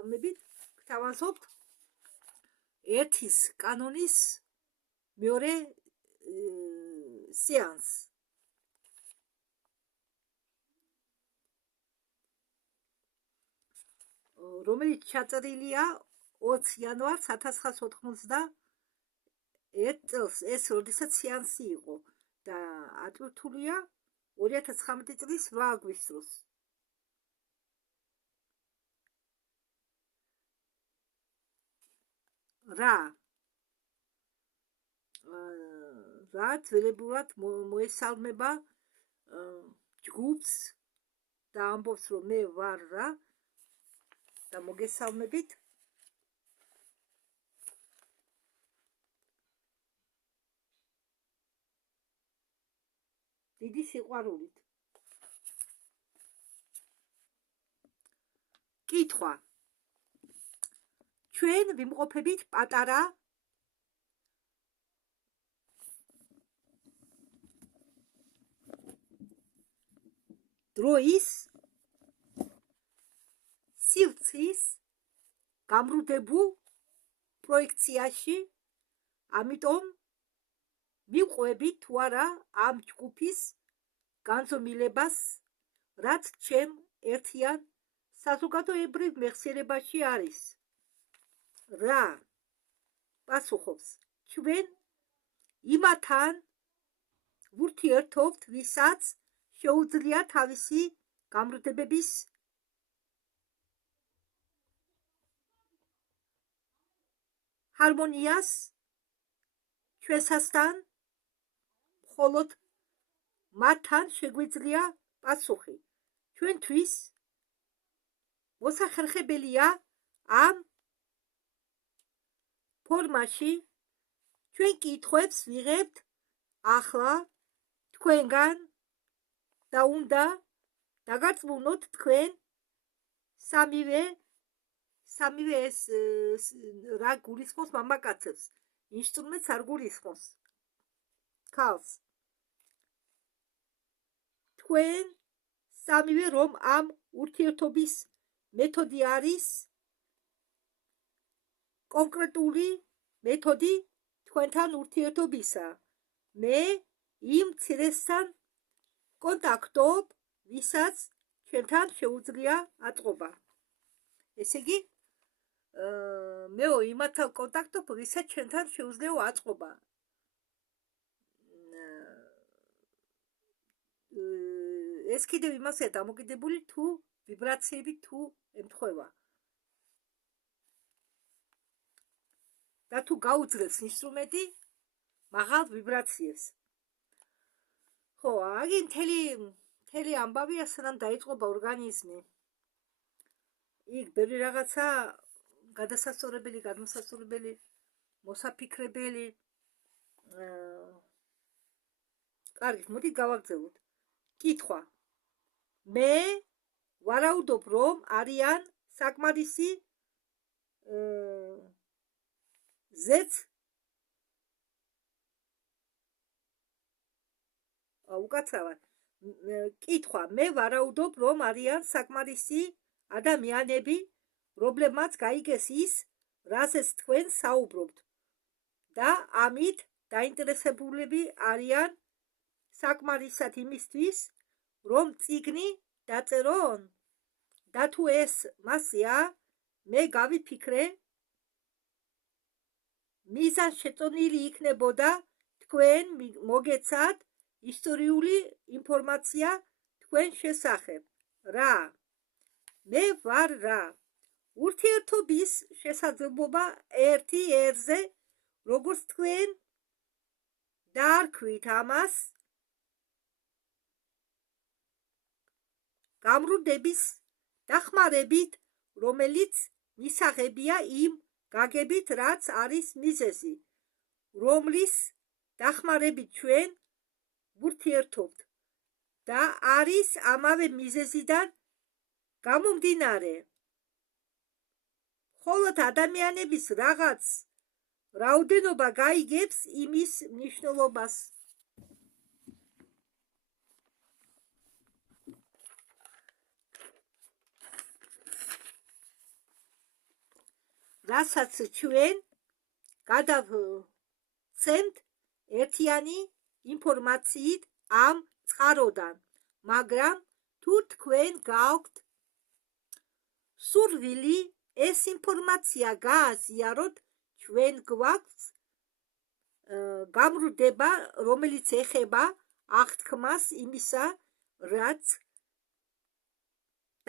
მოგესალმებით. გთავაზობთ ერთის კანონის მეორე სეანსს. რომელიც ჩაწერილია 20 იანვარს 1991 წელს, ეს როდესაც სეანსი იყო და ატვირთულია 2019 წლის 8 აგვისტოს. რა ძველებურად მოესალმება ჯგუფს და ამბობს, რომ მე ვარ რა და მოგესალმებით. დიდი სიყვარულით. კითხვა. ჩვენ ვიმყოფებით პატარა დროის სივრცის გამრუდებულ პროექციაში, ამიტომ მივყვებით თუ არა ამ ჯგუფის განზომილებას, რაც ჩემ ერთიან საზოგადოებრივ მეხსიერებაში არის. რა პასუხობს? ჩვენ იმათთან ვურთიერთობთ, ვისაც შეუძლია თავისი გამრუდებების ჰარმონიას ჩვენსასთან, მხოლოდ მათთან შეგვიძლია პასუხი. ჩვენთვის მოსახერხებელია ამ ფორმაში ჩვენ კითხვებს ვიღებთ ახლა თქვენგან და უნდა დაგარწმუნოთ თქვენ სამივე ეს რა გულისხმობს მამაკაცებს, ინსტრუმენტს არ გულისხმობს ქალს. თქვენ სამივე რომ ამ ურთიერთობის მეთოდი არის კონკრეტული მეთოდი თქვენთან ურთიერთობისა. მე იმ მცირესთან კონტაქტობ, ვისაც ჩვენთან შეუძლია აწყობა. ესე იგი, მე იმათთან კონტაქტობ, ვისაც ჩვენთან შეუძლია აწყობა. ეს კიდევ იმასია დამოკიდებული, თუ ვიბრაციები თუ ემთხვევა. და თუ გაუძლებს ინსტრუმენტი მაღალ ვიბრაციებს. ხო, აგი მთელი ამბავია, სანამ დაიწყობა ორგანიზმი. იქ ბევრი რაღაცა გადასასწორებელი, გადმოსასწორებელი, მოსაფიქრებელი. კარგი, მოდით გავაგრძელოთ. კითხვა. მე ვარაუდობ, რომ არიან საკმარისი ზეც უკაცრავად. კითხვა. მე ვარაუდობ, რომ არიან საკმარისი ადამიანები, რომლებმაც გაიგეს ის, რაზეც თქვენ საუბრობთ და ამით დაინტერესებულები არიან საკმარისად იმისთვის, რომ წიგნი დაწერონ და თუ ეს მასია, მე გავიფიქრე, მიზანშეწონილი იქნებოდა თქვენ მოგეცათ ისტორიული ინფორმაცია თქვენ შესახებ. რა? მე ვარ რა? ურთიერთობის შესაძლებლობა ერთი ერთზე, როგორც თქვენ დაარქვით ამას, გამრუდების დახმარებით, რომელიც მისაღებია იმ გაგებით, რაც არის მიზეზი, რომლის დახმარებით ჩვენ ვურთიერთობთ და არის ამავე მიზეზიდან გამომდინარე. მხოლოდ ადამიანების რაღაც რაოდენობა გაიგებს იმის მნიშვნელობას. რასაც ჩვენ გადავცემთ ერთიანი ინფორმაციით ამ წყაროდან, მაგრამ თუ თქვენ გააქვთ სურვილი ეს ინფორმაცია გააზიაროთ, ჩვენ გვაქვს გამრუდება, რომელიც ეხება აღთქმას იმისა, რაც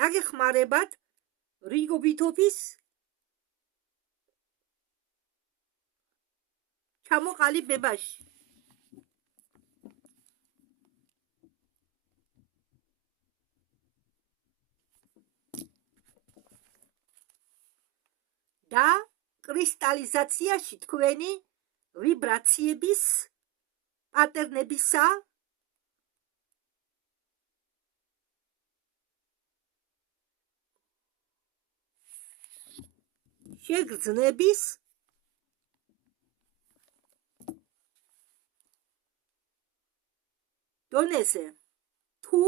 დაგეხმარებათ რიგობითობის ჩამოყალიბებაში. და კრისტალიზაციაში თქვენი ვიბრაციების პატერნებისა შეგრძნების დონეზე. თუ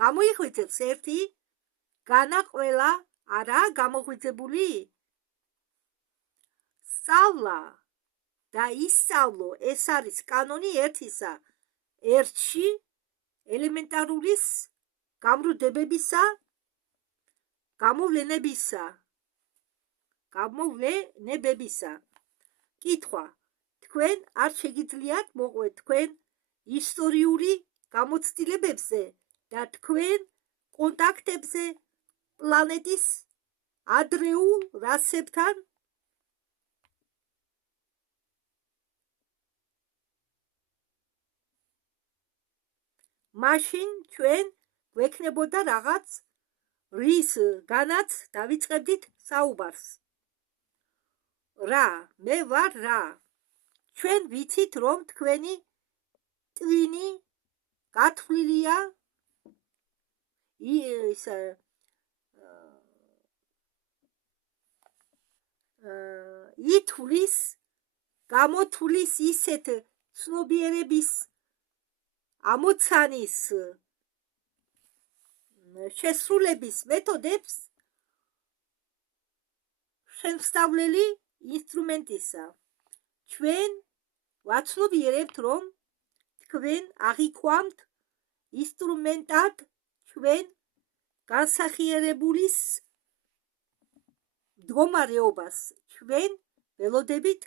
გამოიღვიძებს ერთი განა ყველა არა გამოღვიძებული? სწავლა და ისწავლო, ეს არის კანონი ერთისა ერთში ელემენტარულის გამრუდებებისა გამოვლენებისა. კითხვა: თქვენ არ შეგიძლიათ მოყვეთ თქვენ ისტორიული გამოცდილებებზე და თქვენ კონტაქტებზე პლანეტის ადრეულ რასებთან? მაშინ ჩვენ გვექნებოდა რაღაც, რის განაც დავიწყებდით საუბარს. რა, მე ვარ რა. ჩვენ ვიცით, რომ თქვენი ტვინი გათვლილია ითვლის გამოთვლის ისეთ ცნობიერების ამოცანის შესრულების მეთოდებს შემსწავლელი ინსტრუმენტისა. ჩვენ ვაცნობიერებთ, რომ თქვენ აღიქვამთ ინსტრუმენტად ჩვენ განსახიერებულის მდგომარეობას. ჩვენ ველოდებით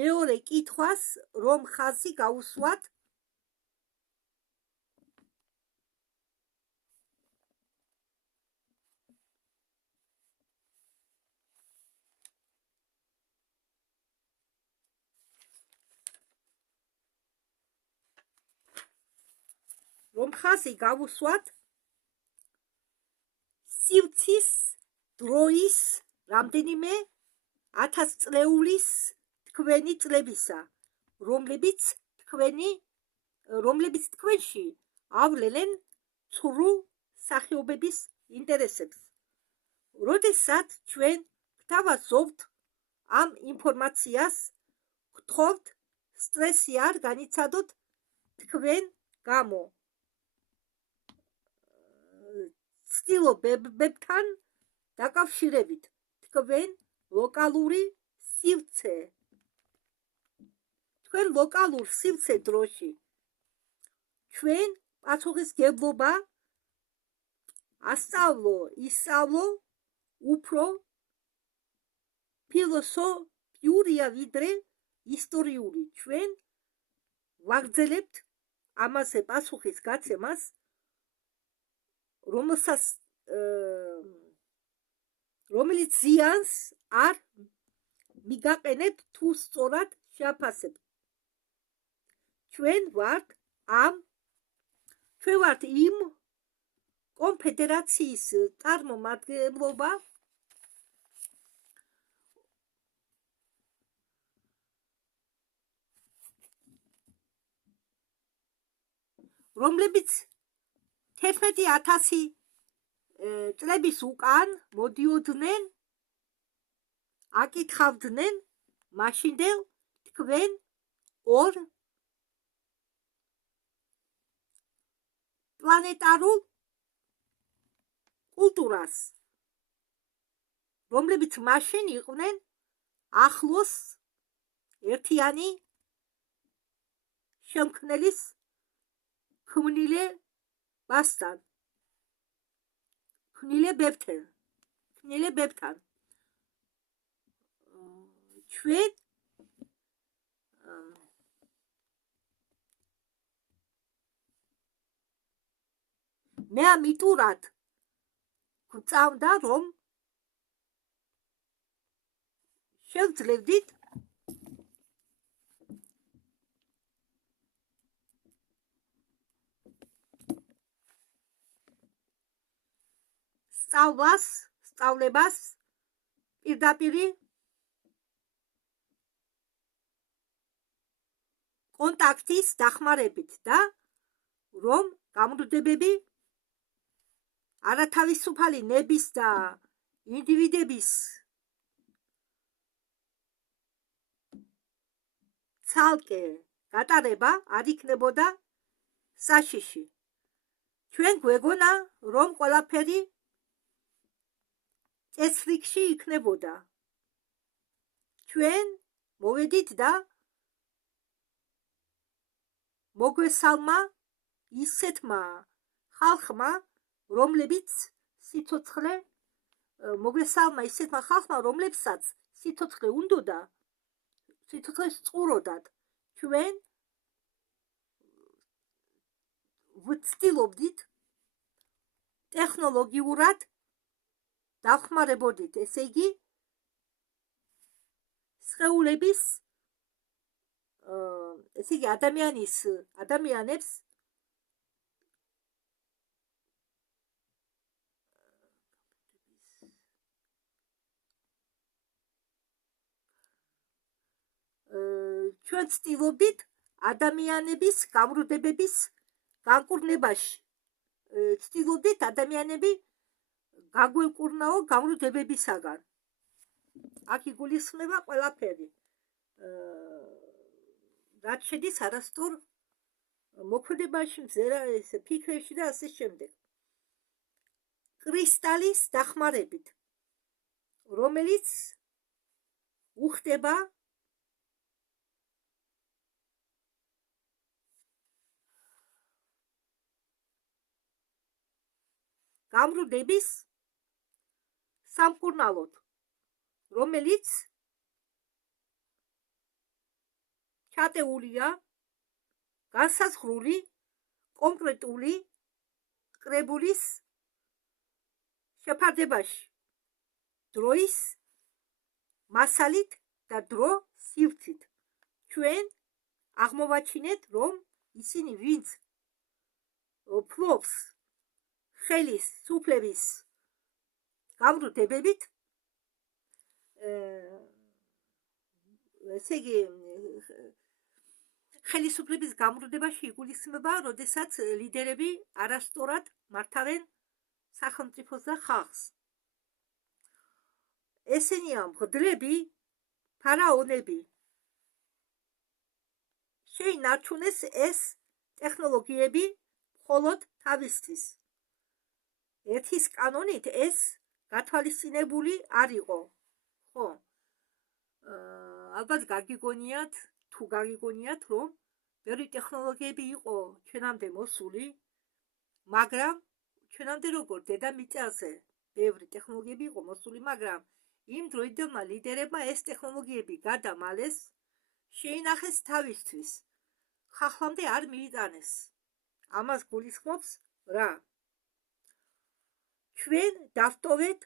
მეორე კითხვას, რომ ხაზი გაუსვათ სივრცის დროის რამდენიმე ათასწლეულის თქვენი წლებისა, რომლებიც თქვენში ავლენენ ცრუ სახეობების ინტერესებს. როდესაც ჩვენ გვთავაზობთ ამ ინფორმაციას, გთხოვთ სტრესი არ განიცადოთ თქვენ გამო ცდილობებთან დაკავშირებით თქვენ ლოკალური სივრცე. თქვენ ლოკალურ სივრცე დროში ჩვენ პასუხისმგებლობა ისწავლო უფრო ფილოსოფიურია ვიდრე ისტორიული. ჩვენ ვაგრძელებთ ამაზე პასუხის გაცემას, რომელიც ზიანს არ მიგაყენებთ თუ სწორად შეაფასებთ. ჩვენ ვართ იმ კონფედერაციის წარმომადგენლობა, რომლებიც 11,000 წლების უკან მოდიოდნენ, აკითხავდნენ მაშინდელ თქვენ ორ პლანეტარულ კულტურას, რომლებიც მაშინ იყვნენ ახლოს ერთიანი შემქმნელის ქმნილებასთან, ქმნილებებთან. ჩვენ მე ამიტურად გვწავდა, რომ შევძლებდით სწავლებას პირდაპირი კონტაქტის დახმარებით და რომ გამრუდებები არათავისუფალი ნების და ინდივიდების ცალკე გატარება არ იქნებოდა საშიში. ჩვენ გვეგონა, რომ ყველაფერი წესრიგში იქნებოდა. ჩვენ მოვედით და მოგვესალმა ისეთმა ხალხმა, რომლებსაც სიცოცხლე უნდოდა, სიცოცხლე სწუროდათ. ჩვენ ვცდილობდით ტექნოლოგიურად დახმარებოდით, ესე იგი სხეულების, ესე იგი ადამიანებს ჩვენ ვცდილობდით ადამიანების გამრუდებების განკურნებაში, ვცდილობდით ადამიანები გაგვეკურნაო გამრუდებებისაგან. აქ იგულისხმება ყველაფერი, რაც შედის არასწორ მოქმედებაში, ფიქრებში და ასე შემდეგ. კრისტალის დახმარებით, რომელიც უხდება გამრუდების სამკურნალოდ, რომელიც ჩატეულია განსაზღვრული კონკრეტული კრებულის შეფარდებაში, დროის მასალით და დრო სივრცით. ჩვენ აღმოვაჩინეთ, რომ ისინი, ვინც ფლობს ხელის სუფლების გამრუდებებით, ესე იგი ხელისუფლების გამრუდებაში იგულისხმება, როდესაც ლიდერები არასწორად მართავენ სახელმწიფოს და ხალხს. ესენია მღვდლები, ფარაონები. შეინარჩუნეს ეს ტექნოლოგიები მხოლოდ თავისთვის. ერთის კანონით ეს გათვალისწინებული არ იყო. ხო, ალბათ გაგიგონიათ, რომ ბევრი ტექნოლოგიები იყო ჩვენამდე მოსული, მაგრამ ჩვენამდე როგორ დედამიწაზე ბევრი ტექნოლოგიები იყო მოსული, მაგრამ იმ დროიდანმა ლიდერებმა ეს ტექნოლოგიები გადამალეს, შეინახეს თავისთვის, ხალხამდე არ მიიტანეს. ამას გულისხმობს რა? ჩვენ დავტოვეთ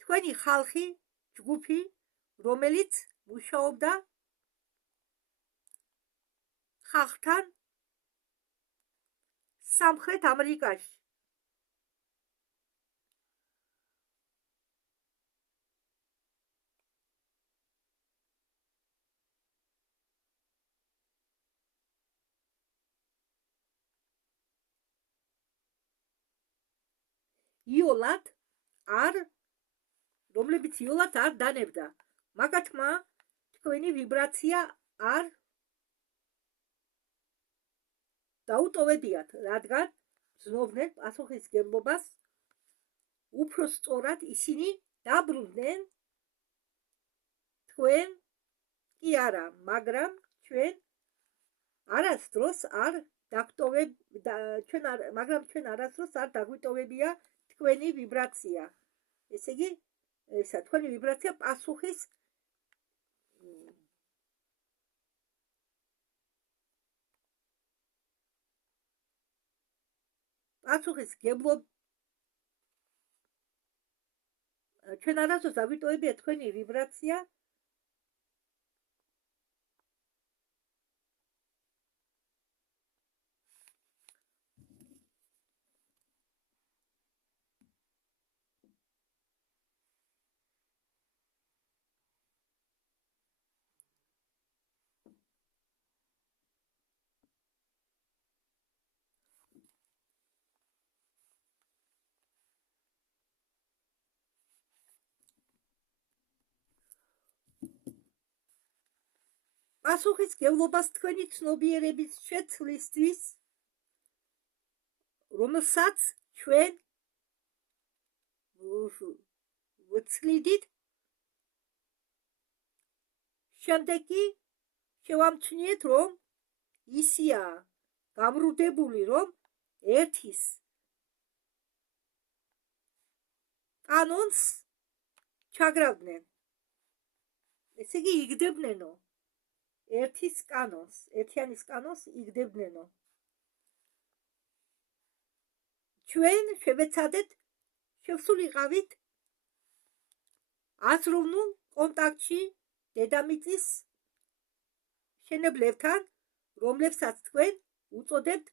თქვენი ხალხი, ჯგუფი, რომელიც მუშაობდა ხალხთან სამხრეთ ამერიკაში. რომლებიც იოლად არ დანებდა. მაგათმა თქვენი ვიბრაცია არ დაუტოვებიათ, რადგან ზნობდნენ პასუხისმგებლობას უფრო სწორად ისინი დაბრუნდნენ თქვენ კი არა, მაგრამ ჩვენ არასდროს არ მაგრამ ჩვენ არასდროს არ დაგვიტოვებია თქვენი ვიბრაცია. ესე იგი, ესა თქვენი ვიბრაცია პასუხისგებლობ ჩვენ არასდროს დაგვიტოვებია თქვენი ვიბრაცია პასუხისგებლობას თქვენი ცნობიერების შეცვლისთვის, რომელსაც ჩვენ ვცლიდით, შემდეგ კი შევამჩნიეთ, რომ ისია გამრუდებული, რომ ერთის კანონს ჩაგრავდნენ. ესე იგი, იგდებნენო. ერთიანის კანონს იგდებნენო. ჩვენ შევეცადეთ, შევსულიყავით აზროვნულ კონტაქტში დედამიწის მშენებლებთან, რომლებსაც თქვენ უწოდებთ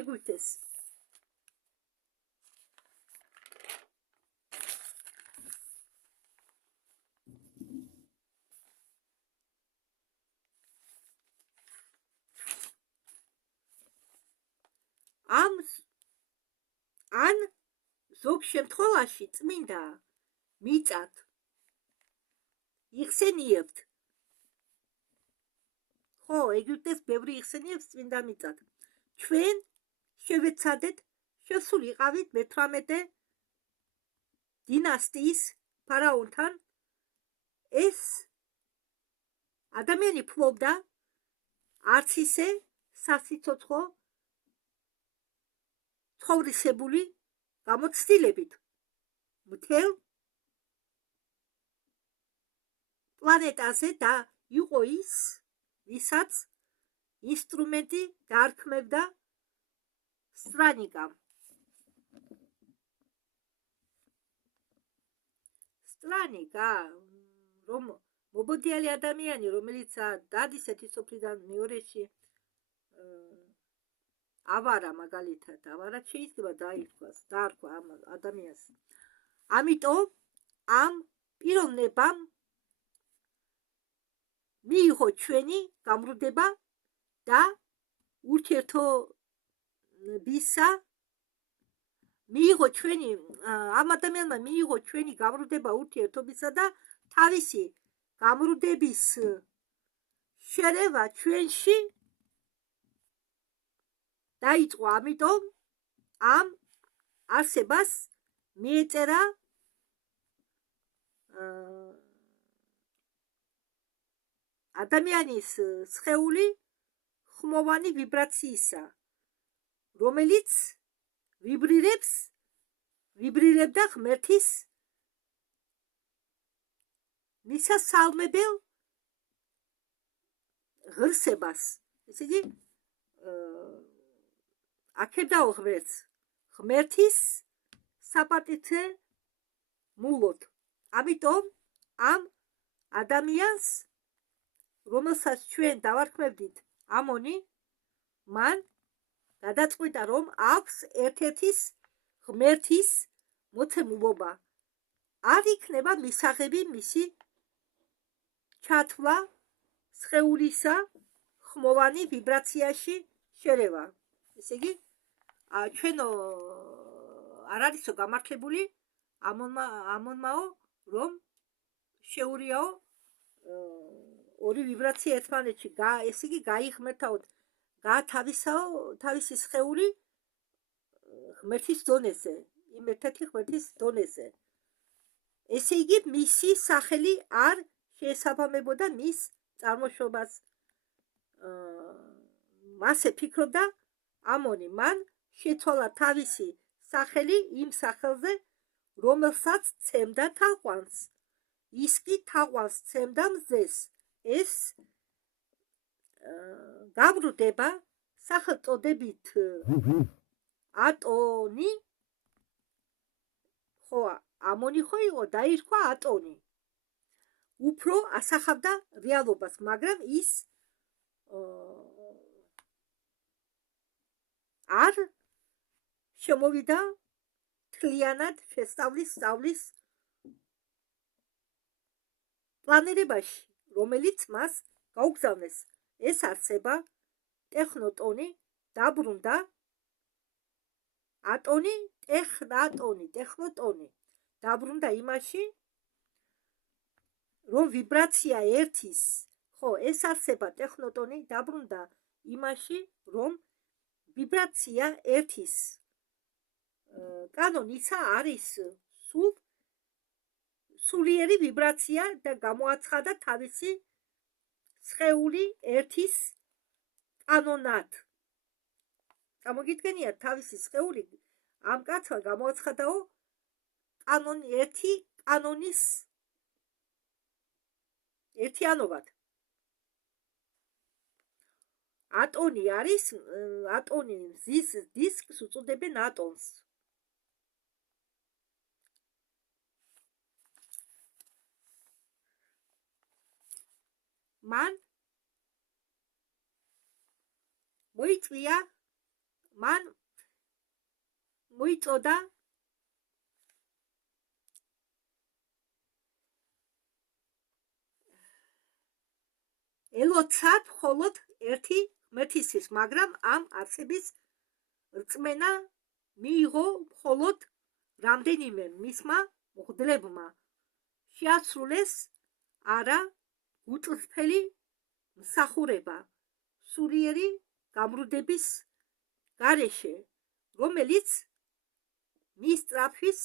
ეგვიპტეს. ან ზოგ შემთხვევაში წმინდა მიწად იხსენიებთ. ხო, ეგვიპტეს ბევრი იხსენიებს წმინდა მიწად. ჩვენ შევეცადეთ, შევსულიყავით მე-18 დინასტიის ფარაონთან. ეს ადამიანი ფლობდა არც ისე სასიცოცხლო ცხოვრისებული გამოცდილებით მთელ პლანეტაზე და იყო ის, ვისაც ინსტრუმენტი დაარქმევდა სტრანიკამ. სტრანიკა, რომ მობოდიალი ადამიანი, რომელიც დადის ერთი სოფლიდან მეორეში, ავარა მაგალითად, ავარად შეიძლება დაარქვა ამ ადამიანს. ამიტომ ამ პიროვნებამ მიიღო ჩვენი გამრუდება და ურთიერთობისა ამ ადამიანმა მიიღო ჩვენი გამრუდება ურთიერთობისა და თავისი გამრუდების შერევა ჩვენში დაიწყო. ამიტომ ამ არსებას მიეწერა ადამიანის სხეული ხმოვანი ვიბრაციისა, რომელიც ვიბრირებდა ღმერთის მისასალმებელ ღირსებას. ესე იგი, აქებდაო ღმერთის საპატიცე მულოდ. ამიტომ ამ ადამიანს, რომელსაც ჩვენ დავარქმევდით ამონი, მან გადაწყვიტა, რომ აქვს ერთ-ერთის ღმერთის მოცემულობა. არ იქნება მისაღები მისი ჩათვლა სხეულისა ხმოვანი ვიბრაციაში შერევა. ესე იგი, ჩვენო არ არისო გამართლებული ამონმაო, რომ შეურიაო ორი ვიბრაცია ერთმანეთში, ესე იგი, გაიღმერთაოთ, გაათავისაო თავისი სხეული ღმერთის დონეზე. იმ ერთ-ერთი ღმერთის დონეზე. ესე იგი, მისი სახელი არ შეესაბამებოდა მის წარმოშობას. მასე ფიქრობდა ამონი, მან შეცვალა თავისი სახელი იმ სახელზე, რომელსაც ცემდა თაყვანს. ის კი თაყვანს ცემდა მზეს. ეს გამრუდება სახელწოდებით ატონი, ხო, ამონი ხო იყო, დაირქვა ატონი. უფრო ასახავდა რეალობას, მაგრამ ის არ შემოვიდა მთლიანად შესწავლის პლანირებაში, რომელიც მას გაუგზავნეს. ეს არსება ტექნოტონი დაბრუნდა ატონი, ტექნოტონი დაბრუნდა იმაში, რომ ვიბრაცია ერთის, ხო, ეს არსება ტექნოტონი დაბრუნდა იმაში, რომ ვიბრაცია ერთის კანონისა არის სულიერი ვიბრაცია და გამოაცხადა თავისი სხეული ერთის კანონად. გამოგიდგენიათ, თავისი სხეული ამ კაცმა გამოაცხადაო ერთი კანონის ერთიანობად. ატონი არის, ატონი მზის დისკს უწოდებენ ატონს. მან მოიწოდა ელოცად მხოლოდ ერთი ღმერთისთვის, მაგრამ ამ არსების რწმენა მიიღო მხოლოდ რამდენიმე მისმა მღვდლებმა. შეასრულეს არა უწრფელი მსახურება სულიერი გამრუდების გარეშე, რომელიც მის სწრაფვის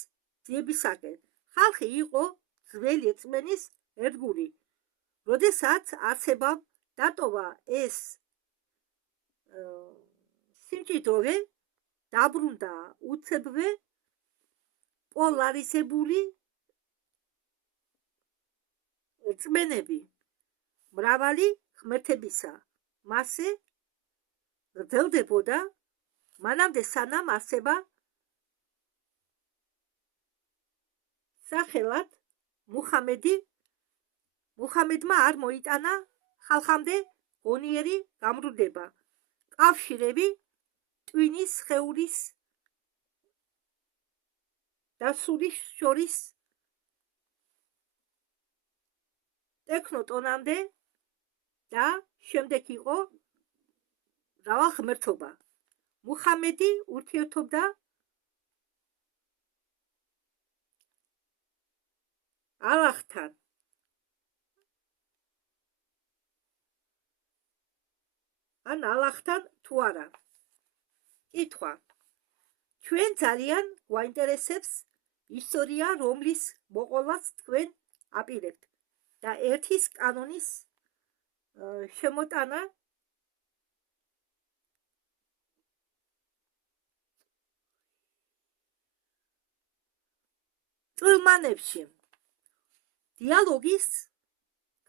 ძიებისაკენ. ხალხი იყო ძველი რწმენის ერთგული. როდესაც არსებამ დატოვა ეს სიმჭიდროვე, დაბრუნდა უცებვე პოლარიზებული რწმენები მრავალი ღმერთებისა. მასე გრძელდებოდა მანამდე, სანამ არსება სახელად მუხამედმა არ მოიტანა ხალხამდე გონიერი გამრუდება. კავშირები ტვინის სხეულის და სულის შორის ტექნოტონამდე და შემდეგ იყო მრავალღმერთობა. მუხამედი ურთიერთობდა ალლაჰთან. ან ალლაჰთან თუ არა. კითხვა: ჩვენ ძალიან გვაინტერესებს ისტორია, რომლის მოყოლას თქვენ აპირებთ და ერთის კანონის შემოტანა წვრილმანებში. დიალოგის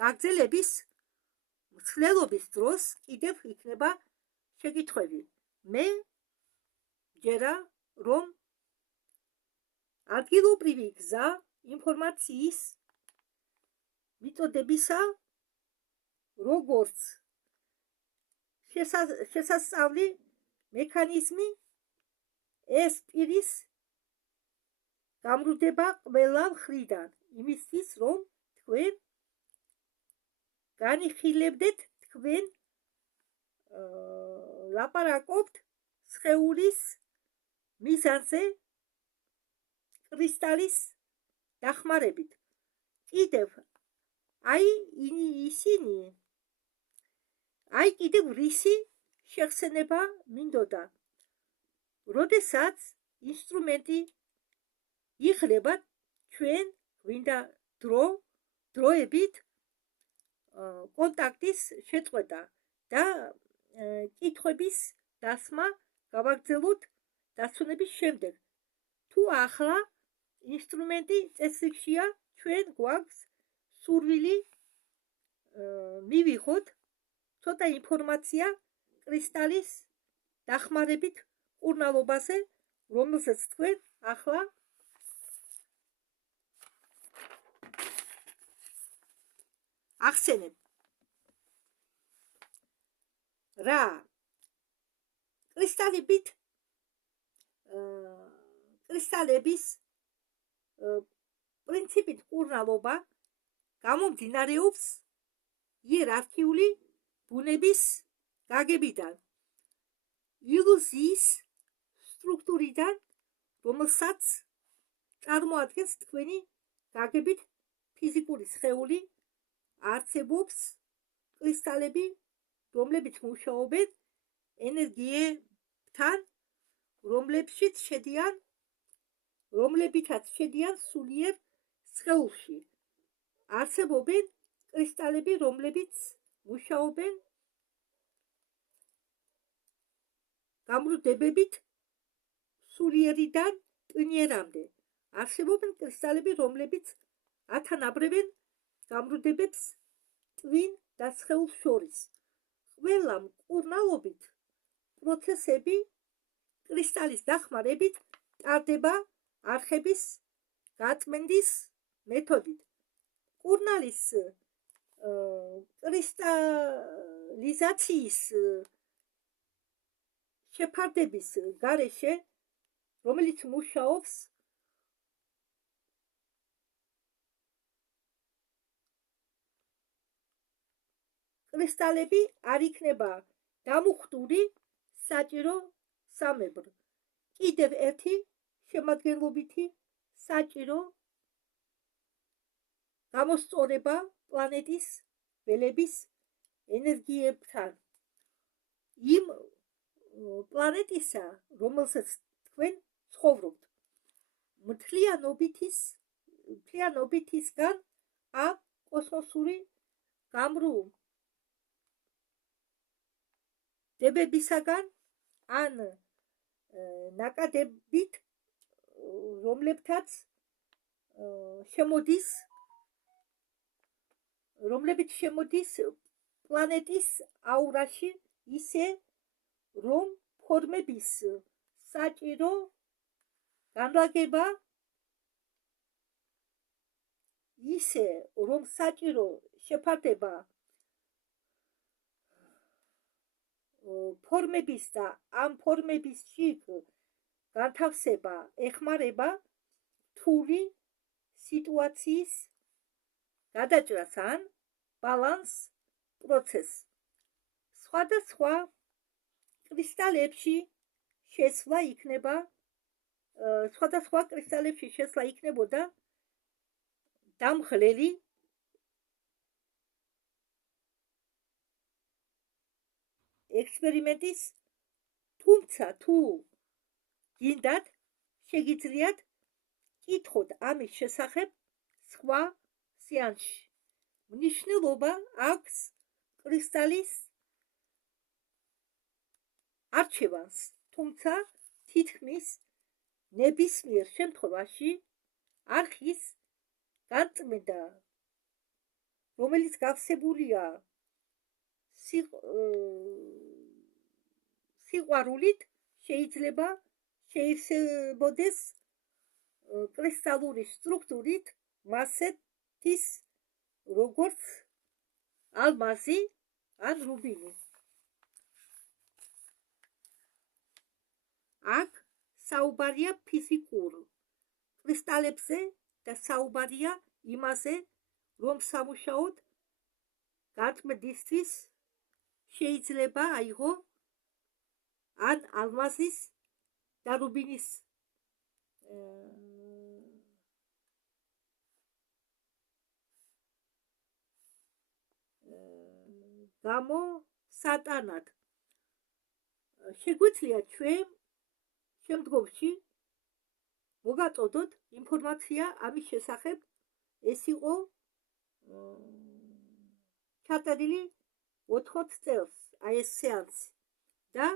გაგრძელების მცდელობის დროს კიდევ იქნება შეკითხვები. მე ჯერა, რომ ადგილობრივი გზა ინფორმაციის მიწოდებისა, როგორც შესასწავლი მექანიზმი, ეს პირის გამრუდება ყველა მხრიდან, იმისთვის, რომ თქვენ განიხილებდეთ, თქვენ ლაპარაკობთ სხეულის მიზანზე კრისტალის დახმარებით. კიდევ კიდევ რისი შეხსენება მინდოდა, როდესაც ინსტრუმენტი იხლება ჩვენ გვინდა დროებით კონტაქტის შეწყვეტა და კითხვების დასმა გავაგრძელოთ დასვენების შემდეგ. თუ ახლა ინსტრუმენტი წესრიგშია, ჩვენ გვაქვს სურვილი მივიღოთ ცოტა ინფორმაცია კრისტალის დახმარებით მკურნალობაზე, რომელსაც თქვენ ახლა ახსენებ. რა კრისტალების პრინციპით მკურნალობა გამომდინარეობს იერარქიული ბუნების გაგებიდან, ილუზიის სტრუქტურიდან, რომელსაც წარმოადგენს თქვენი გაგებით ფიზიკური სხეული, არსებობს კრისტალები, რომლებიც მუშაობენ ენერგიებთან, რომლებითაც შედიან სულიერ სხეულში. არსებობენ კრისტალები, რომლებიც მუშაობენ გამრუდებებით სულიერიდან ტვინიერამდე. არსებობენ კრისტალები, რომლებიც ათანაბრებენ გამრუდებებს ტვინ და სხეულს შორის. ყველა მკურნალობით პროცესები კრისტალის დახმარებით ტარდება არხების გაწმენდის მეთოდით. მკურნალის კრისტალიზაციის შეფარდების გარეშე, რომელიც მუშაობს კრისტალები არ იქნება დამუხტული საჭირო სამებრ. კიდევ ერთი შემადგენლობითი საჭირო გამოსწორება პლანეტის ველების ენერგიებთან. იმ პლანეტისა, რომელსაც თქვენ ცხოვრობთ, მთლიანობითისგან ამ კოსმოსური გამრუდებებისაგან ან ნაკადებით, რომლებიც შემოდის პლანეტის აურაში, ისე რომ ფორმების საჭირო განლაგება, ისე რომ საჭირო შეფარდება ფორმების და ამ ფორმების შიგ განთავსება ეხმარება რთული სიტუაციის გადაჭრას ან ბალანს პროცესს. სხვადასხვა კრისტალებში შესვლა იქნებოდა დამღლელი ექსპერიმენტის, თუმცა თუ გინდათ, შეგიძლიათ კითხოთ ამის შესახებ სხვა სეანსში. მნიშვნელობა აქვს კრისტალის არჩევანს, თუმცა თითქმის ნებისმიერ შემთხვევაში არხის გაწმენდა, რომელიც გავსებულია სიყვარულით, შეიძლება შეივსებოდეს კრისტალური სტრუქტურით, მასეთის როგორც ალმასი ან რუბინი. აქ საუბარია ფიზიკურ კრისტალებზე და საუბარია იმაზე, რომ სამუშაოდ გაწმენდისთვის შეიძლება აიღო ან ალმასის და რუბინის გამოსატანად. შეგვიძლია ჩვენ შემდგომში მოგაწოდოთ ინფორმაცია ამის შესახებ. ეს იყო ჩაწერილი 80 წელს აი ეს სეანსი და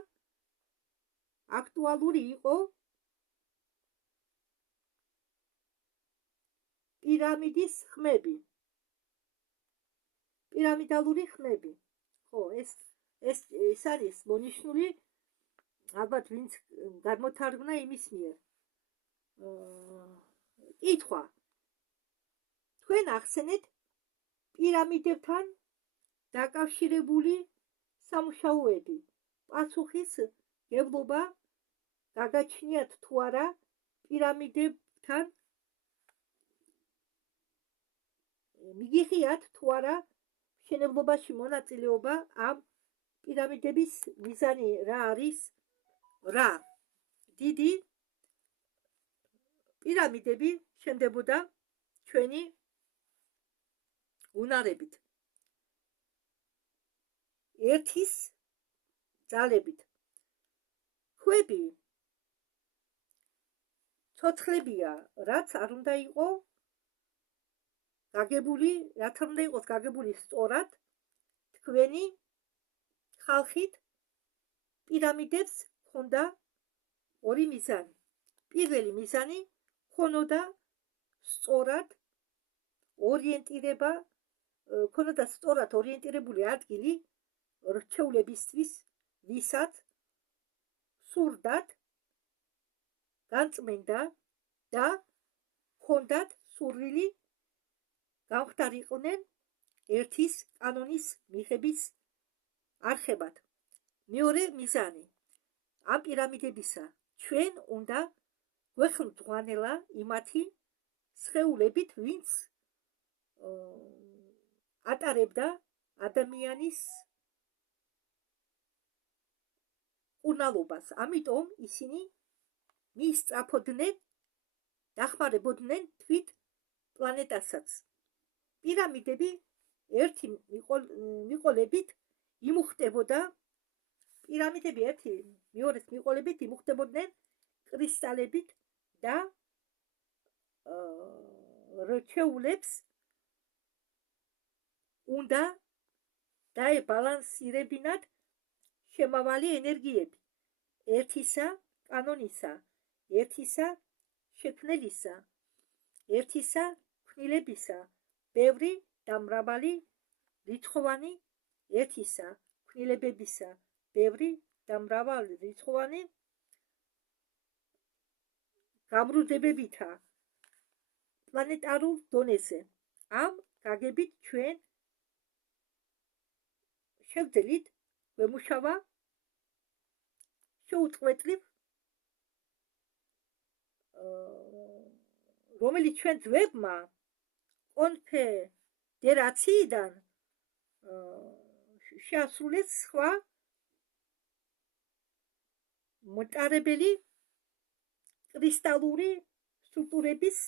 აქტუალური იყო პირამიდის ხმები, პირამიდალური ხმები. ხო, ეს არის მონიშნული ალბათ ვინც გამოთარგმნა იმის მიერ. კითხვა: თქვენ ახსენეთ პირამიდებთან დაკავშირებული სამუშაოები. პასუხის გებლობა გაგაჩნიათ თუ არა პირამიდებთან მიგიღიათ თუ არა მშენებლობაში მონაწილეობა. ამ პირამიდების მიზანი რა არის? რა? დიდი პირამიდები შენდებოდა ჩვენი უნარებით, ერთის ძალებით. ქვები ცოცხლებია, რაც არ უნდა იყოს გაგებული, რაც არ უნდა იყოს გაგებული სწორად. თქვენი ხალხით პირამიდებს ჰქონდა ორი მიზანი. პირველი მიზანი ჰქონოდა სწორად ორიენტირება, ჰქონოდა სწორად ორიენტირებული ადგილი რჩევლებისთვის, ვისაც სურდათ განწმენდა და ჰქონდათ სურვილი გამხდარიყვნენ ერთის კანონის მიღების არხებად. მეორე მიზანი ამ პირამიდებისა ჩვენ უნდა გვეხმძღვანელა იმათი სხეულებით, ვინც ატარებდა ადამიანის კურნალობას. ამიტომ ისინი მისწრაფოდნენ, დახმარებოდნენ თვით პლანეტასაც. პირამიდები ერთი მიყოლებით იმუხტებოდა, პირამიდები ერთი მეორეს მიყოლებით იმუხტებოდნენ კრისტალებით და რჩეულებს უნდა დაებალანსირებინათ შემავალი ენერგიები ერთისა კანონისა, ერთისა შექმნელისა, ერთისა ქმნილებისა, ბევრი და მრავალი რიცხოვანი, ერთისა ქმნილებებისა, ბევრი და მრავალი რიცხოვანი გამრუდებებითა პლანეტარულ დონეზე. ამ გაგებით ჩვენ შევძელით ვემუშავა შეუწყვეტლივ, რომელიც ჩვენ ძვებმა კონფედერაციიდან შეასრულეს სხვა მოტარებელი კრისტალური სტრუქტურების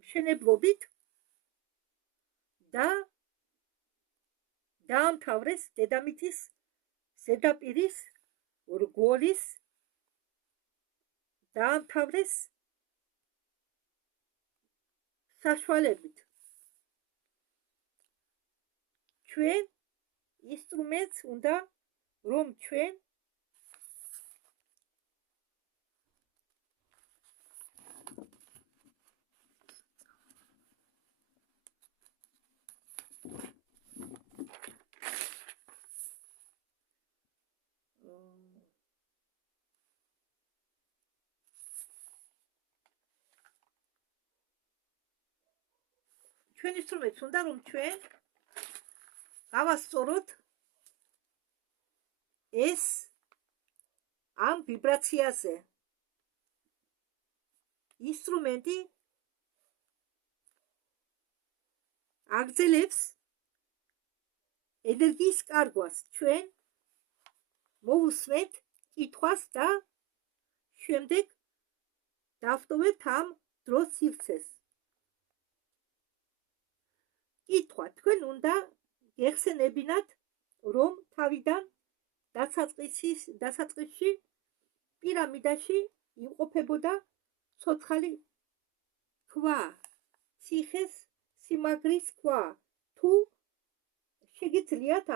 მშენებლობით და დაამთავრეს დედამიწის ზედაპირის რგოლის, დაამთავრეს საშუალებით. ჩვენ ინსტრუმენტს უნდა, რომ ჩვენ ჩვენ ინსტრუმენტს უნდა, რომ ჩვენ გავასწოროთ ეს ამ ვიბრაციაზე. ინსტრუმენტი აგრძელებს ენერგიის კარგვას. ჩვენ მოვუსმენთ კითხვას და შემდეგ დავტოვებთ ამ დროს სივრცეს. კითხვა: თქვენ უნდა გეხსენებინათ, რომ თავიდან დასაწყისში პირამიდაში იმყოფებოდა ცოცხალი ქვა, ციხეს სიმაგრის ქვა. თუ შეგიძლიათ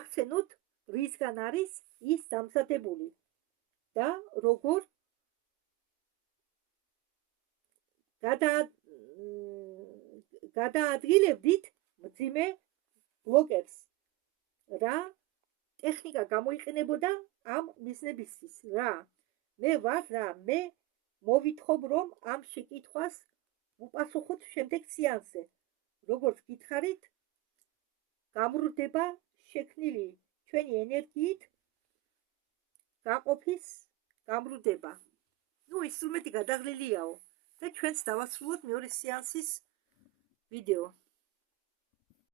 ახსენოთ, რისგან არის ის დამზადებული და როგორ გადაადგილებდით მძიმე ბლოკებს, რა ტექნიკა გამოიყენებოდა ამ მიზნებისთვის, რა. მე მოვითხოვ, რომ ამ შეკითხვას უპასუხოთ შემდეგ სეანსზე. როგორც გითხარით, გამრუდება შექმნილი ჩვენი ენერგიით გაყოფის გამრუდება. ინსტრუმენტი გადაღლილიაო და ჩვენც დავასრულოთ მეორე სეანსის ვიდეო.